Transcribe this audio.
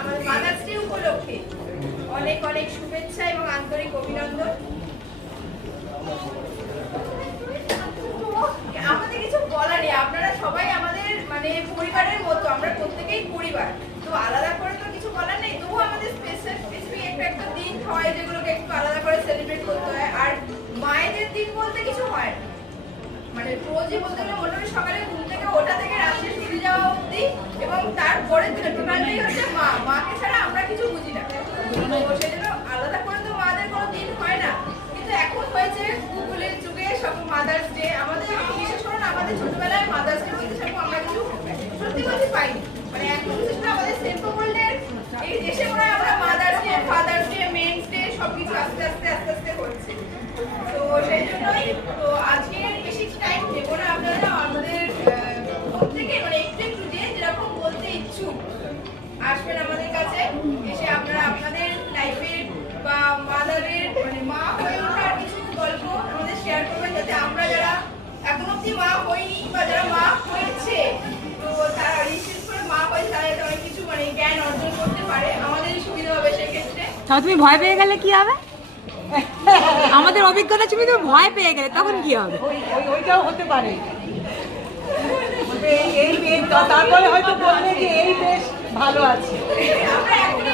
আমাদের mother's day উপলক্ষে অনেক অনেক শুভেচ্ছা এবং আন্তরিক অভিনন্দন। আমাদের কিছু বলার নেই, আপনারা সবাই আমাদের মানে পরিবারের মতো, আমরা প্রত্যেকেই পরিবার, তো আলাদা করে তো কিছু বলার নেই। তবুও আমাদের স্পেসিফিক একটা দিন হয় যেগুলোকে একটু আলাদা করে সেলিব্রেট করতে হয়। আর মায়েদের দিন বলতে কিছু হয় না, মানে রোজই বলতে গেলে মোটামুটি সকালে ঘুম থেকে ওঠা থেকে রাত্রে শুতে যাওয়া অবধি এবং তারপরের দিনে টোটালটাই হচ্ছে মা, মাকে ছাড়া আমরা কিছু বুঝি না। তো সেজন্য আলাদা করে তো মাদের কোনো দিন হয় না, কিন্তু এখন হয়েছে গুগলের যুগে সব মাদার্স ডে। আমাদের বিশেষ করে আমাদের ছোটবেলায় মাদার্স ডে বলতে সেরকম আমরা কিছু সত্যি বলতে পাইনি, মানে এখন বিশেষ করে আমাদের সেন্ট্রাল ওয়ার্ল্ডের এই দেশে মনে হয় আমরা mother's day, father's day, men's day সবকিছু আস্তে আস্তে আস্তে আস্তে হচ্ছে। তো সেই জন্যই তো আজকে বেশি টাইম দেবো না, আপনারা আমাদের প্রত্যেকে মানে একটু একটু যে যেরকম বলতে ইচ্ছুক আসবেন আমাদের কাছে, এসে আপনারা আপনাদের লাইফের বা মাদারের মানে মা হয়ে ওঠার কিছু গল্প আমাদের শেয়ার করবেন, যাতে আমরা যারা এখন অব্দি মা হইনি বা যারা মা হয়েছে তো তারা বিশেষ করে মা হয়েছে তারা যাতে অনেক কিছু মানে জ্ঞান অর্জন করতে পারে, আমাদেরই সুবিধা হবে সেক্ষেত্রে। তাও তুমি ভয় পেয়ে গেলে কি হবে? আমাদের অভিজ্ঞতা তুমি ভয় পেয়ে গেলে তখন কি হবে? ওইটাও হতে পারে, তারপরে হয়তো বলবে যে এই বেশ ভালো আছে। আমরা এখন